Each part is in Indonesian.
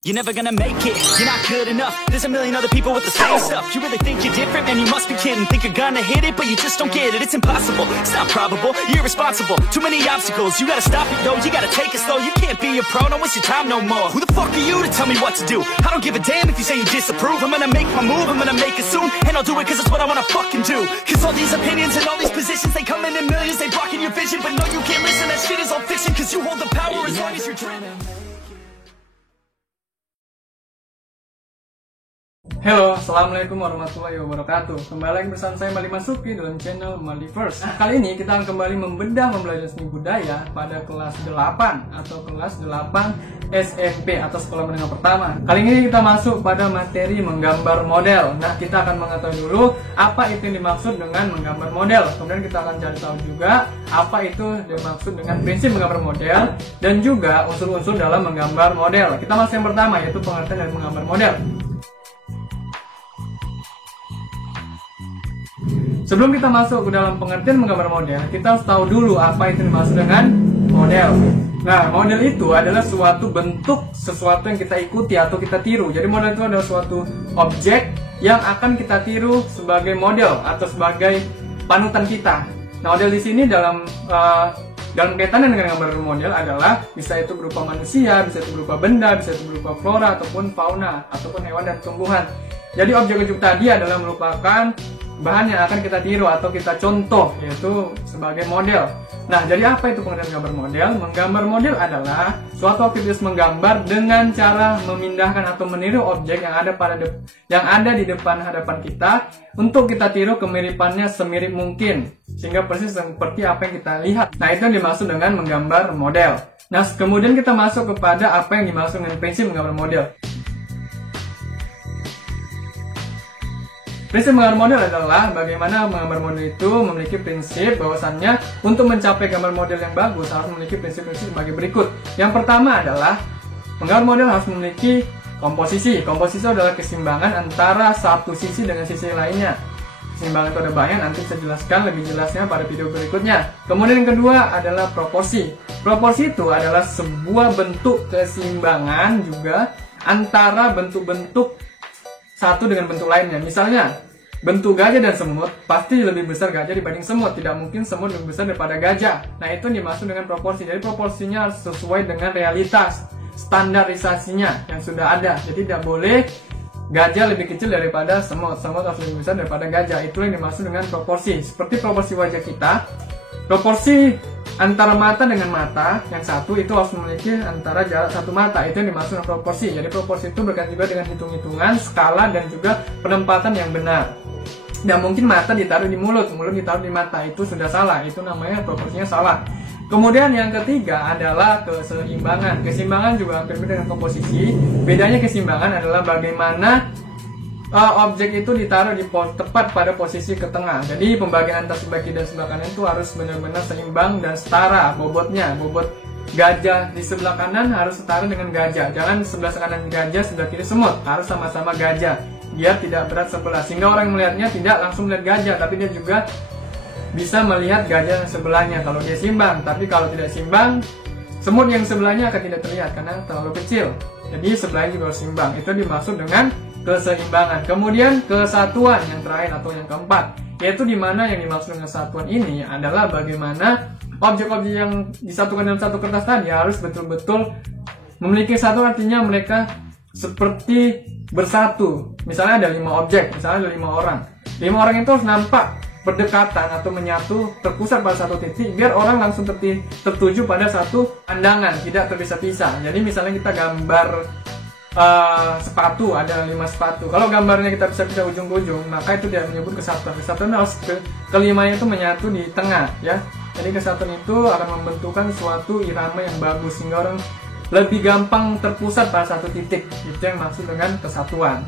You're never gonna make it, you're not good enough. There's a million other people with the same stuff. You really think you're different? Man, you must be kidding. Think you're gonna hit it, but you just don't get it. It's impossible, it's not probable, you're irresponsible. Too many obstacles, you gotta stop it though. You gotta take it slow, you can't be a pro. Don't waste your time no more. Who the fuck are you to tell me what to do? I don't give a damn if you say you disapprove. I'm gonna make my move, I'm gonna make it soon. And I'll do it cause it's what I wanna fucking do. Cause all these opinions and all these positions, they come in millions. They blocking your vision, but no, you can't listen. That shit is all fiction. Cause you hold the power as long as you're dreaming. Halo, assalamualaikum warahmatullahi wabarakatuh. Kembali lagi bersama saya Mali Masuki dalam channel Maliverse. Kali ini kita akan kembali membedah mempelajari seni budaya pada kelas 8 atau kelas 8 SMP atau sekolah menengah pertama. Kali ini kita masuk pada materi menggambar model. Nah, kita akan mengetahui dulu apa itu yang dimaksud dengan menggambar model. Kemudian kita akan cari tahu juga apa itu dimaksud dengan prinsip menggambar model dan juga unsur-unsur dalam menggambar model. Kita masuk yang pertama, yaitu pengertian dari menggambar model. Sebelum kita masuk ke dalam pengertian menggambar model, kita harus tahu dulu apa itu dimaksud dengan model. Nah, model itu adalah suatu bentuk sesuatu yang kita ikuti atau kita tiru. Jadi model itu adalah suatu objek yang akan kita tiru sebagai model atau sebagai panutan kita. Nah, model di sini dalam kaitannya dengan gambar model adalah bisa itu berupa manusia, bisa itu berupa benda, bisa itu berupa flora ataupun fauna ataupun hewan dan tumbuhan. Jadi objek-objek tadi adalah merupakan bahan yang akan kita tiru atau kita contoh, yaitu sebagai model. Nah, jadi apa itu pengertian gambar model? Menggambar model adalah suatu aktivitas menggambar dengan cara memindahkan atau meniru objek yang ada di depan hadapan kita untuk kita tiru kemiripannya semirip mungkin sehingga persis seperti apa yang kita lihat. Nah, itu yang dimaksud dengan menggambar model. Nah, kemudian kita masuk kepada apa yang dimaksud dengan prinsip menggambar model. Prinsip menggambar model adalah bagaimana menggambar model itu memiliki prinsip bahwasannya untuk mencapai gambar model yang bagus harus memiliki prinsip-prinsip sebagai berikut. Yang pertama adalah menggambar model harus memiliki komposisi. Komposisi adalah keseimbangan antara satu sisi dengan sisi lainnya. Keseimbangan itu ada banyak, nanti saya jelaskan lebih jelasnya pada video berikutnya. Kemudian yang kedua adalah proporsi. Proporsi itu adalah sebuah bentuk keseimbangan juga antara bentuk-bentuk satu dengan bentuk lainnya. Misalnya, bentuk gajah dan semut pasti lebih besar gajah dibanding semut. Tidak mungkin semut lebih besar daripada gajah. Nah, itu dimaksud dengan proporsi. Jadi proporsinya harus sesuai dengan realitas, standarisasinya yang sudah ada. Jadi tidak boleh gajah lebih kecil daripada semut, semut harus lebih besar daripada gajah. Itu yang dimaksud dengan proporsi. Seperti proporsi wajah kita, proporsi antara mata dengan mata yang satu itu harus memiliki antara jarak satu mata. Itu yang dimaksud dengan proporsi. Jadi proporsi itu berkaitan juga dengan hitung-hitungan, skala, dan juga penempatan yang benar. Dan mungkin mata ditaruh di mulut, mulut ditaruh di mata, itu sudah salah. Itu namanya proporsinya salah. Kemudian yang ketiga adalah keseimbangan. Keseimbangan juga hampir mirip dengan komposisi. Bedanya keseimbangan adalah bagaimana objek itu ditaruh tepat pada posisi ke tengah. Jadi pembagian antara sebelah kiri dan sebelah kanan itu harus benar-benar seimbang dan setara bobotnya. Bobot gajah di sebelah kanan harus setara dengan gajah. Jangan sebelah kanan gajah, sebelah kiri semut. Harus sama-sama gajah, biar tidak berat sebelah. Sehingga orang yang melihatnya tidak langsung melihat gajah, tapi dia juga bisa melihat gajah sebelahnya kalau dia seimbang. Tapi kalau tidak seimbang, semut yang sebelahnya akan tidak terlihat karena terlalu kecil. Jadi sebelahnya juga harus seimbang. Itu dimaksud dengan keseimbangan. Kemudian kesatuan yang terakhir atau yang keempat, yaitu dimana yang dimaksud dengan kesatuan ini adalah bagaimana objek-objek yang disatukan dalam satu kertas tadi harus betul-betul memiliki satu, artinya mereka seperti bersatu. Misalnya ada 5 objek, misalnya ada 5 orang. 5 orang itu harus nampak berdekatan atau menyatu, terpusat pada satu titik, biar orang langsung tertuju pada satu pandangan, tidak terpisah-pisah. Jadi misalnya kita gambar sepatu, ada 5 sepatu. Kalau gambarnya kita bisa ujung ke ujung, maka itu dia menyebut kesatuan. Kesatuan harus kelimanya itu menyatu di tengah, ya. Jadi kesatuan itu akan membentukkan suatu irama yang bagus sehingga orang lebih gampang terpusat pada satu titik. Itu yang maksud dengan kesatuan.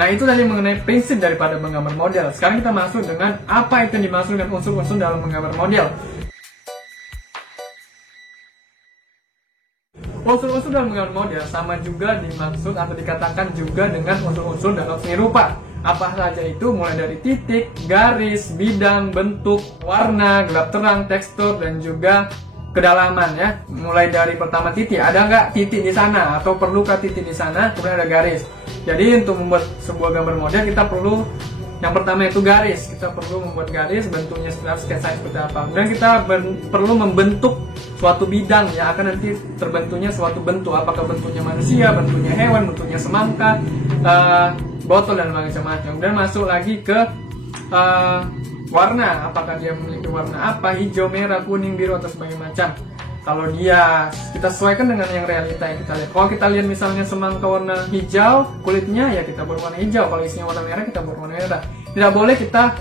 Nah, itu tadi mengenai prinsip daripada menggambar model. Sekarang kita masuk dengan apa itu yang dimaksud dengan unsur-unsur dalam menggambar model. Unsur-unsur dalam menggambar model sama juga dimaksud atau dikatakan juga dengan unsur-unsur dalam seni rupa. Apa saja itu, mulai dari titik, garis, bidang, bentuk, warna, gelap terang, tekstur, dan juga kedalaman ya, mulai dari pertama titik, ada nggak titik di sana atau perlukah titik di sana, kemudian ada garis. Jadi untuk membuat sebuah gambar model kita perlu yang pertama itu garis, kita perlu membuat garis, bentuknya sketsa seperti apa. Kemudian kita perlu membentuk suatu bidang yang akan nanti terbentuknya suatu bentuk, apakah bentuknya manusia, bentuknya hewan, bentuknya semangka, botol dan macam-macam. Kemudian masuk lagi ke warna, apakah dia memiliki warna apa, hijau, merah, kuning, biru atau sebagainya macam. Kalau dia kita sesuaikan dengan yang realita yang kita lihat. Kalau kita lihat misalnya semangka warna hijau kulitnya, ya kita berwarna hijau. Kalau isinya warna merah, kita berwarna merah. Tidak boleh kita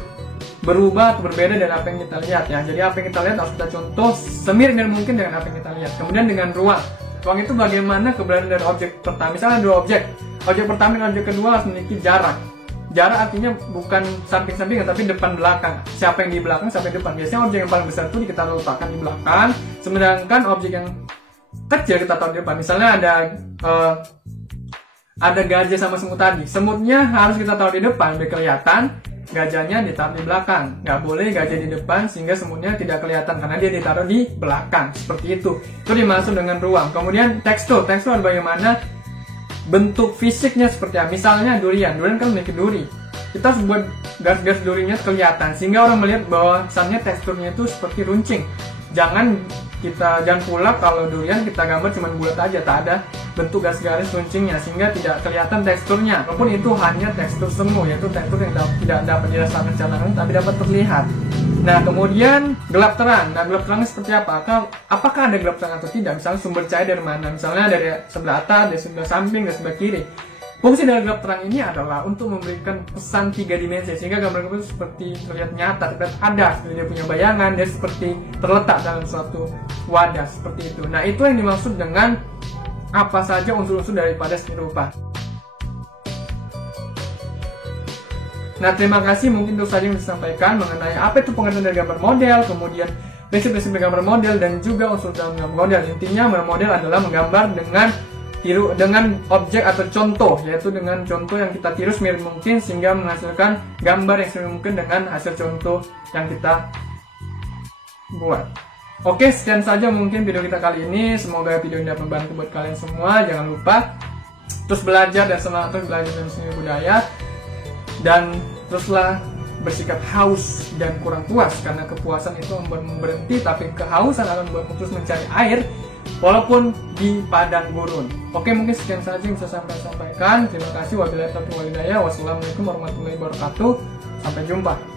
berubah atau berbeda dari apa yang kita lihat ya. Jadi apa yang kita lihat harus kita contoh semirip mungkin dengan apa yang kita lihat. Kemudian dengan ruang. Ruang itu bagaimana keberadaan dari objek pertama. Misalnya dua objek. Objek pertama dan objek kedua harus memiliki jarak. Jarak artinya bukan samping-sampingan tapi depan belakang. Siapa yang di belakang, siapa yang depan. Biasanya objek yang paling besar itu kita letakkan di belakang, sedangkan objek yang kecil kita taruh di depan. Misalnya ada gajah sama semut tadi. Semutnya harus kita taruh di depan biar kelihatan, gajahnya ditaruh di belakang. Nggak boleh gajah di depan sehingga semutnya tidak kelihatan karena dia ditaruh di belakang. Seperti itu. Itu dimaksud dengan ruang. Kemudian tekstur. Tekstur bagaimana bentuk fisiknya seperti apa. Misalnya durian kan memiliki duri. Kita harus buat garis-garis durinya kelihatan sehingga orang melihat bahwasannya teksturnya itu seperti runcing. Jangan pula kalau durian kita gambar cuma bulat aja, tak ada bentuk garis-garis runcingnya sehingga tidak kelihatan teksturnya. Walaupun itu hanya tekstur semu, yaitu tekstur yang tidak dapat dirasakan secara langsung tapi dapat terlihat. Nah, kemudian gelap terang. Nah, gelap terangnya seperti apa? Apakah ada gelap terang atau tidak? Misalnya sumber cahaya dari mana? Misalnya dari sebelah atas, dari sebelah samping, dari sebelah kiri. Fungsi dari gelap terang ini adalah untuk memberikan pesan 3 dimensi sehingga gambar-gambar itu seperti terlihat nyata, terlihat ada, dia punya bayangan, dia seperti terletak dalam suatu wadah seperti itu. Nah, itu yang dimaksud dengan apa saja unsur-unsur daripada seni rupa. Nah, terima kasih, mungkin itu saja yang disampaikan mengenai apa itu pengertian dari gambar model, kemudian prinsip-prinsip gambar model dan juga unsur dalam gambar model. Intinya gambar model adalah menggambar dengan objek atau contoh, yaitu dengan contoh yang kita tiru semirip mungkin sehingga menghasilkan gambar yang semirip mungkin dengan hasil contoh yang kita buat. Oke, sekian saja mungkin video kita kali ini. Semoga video ini dapat membantu buat kalian semua. Jangan lupa terus belajar dan semangat terus belajar dalam seni budaya. Dan teruslah bersikap haus dan kurang puas, karena kepuasan itu membuatmu berhenti, tapi kehausan akan membuatmu terus mencari air walaupun di padang gurun. Oke, mungkin sekian saja yang bisa saya sampaikan. Terima kasih. Wabillahi taufiq wal hidayah. Wassalamualaikum warahmatullahi wabarakatuh. Sampai jumpa.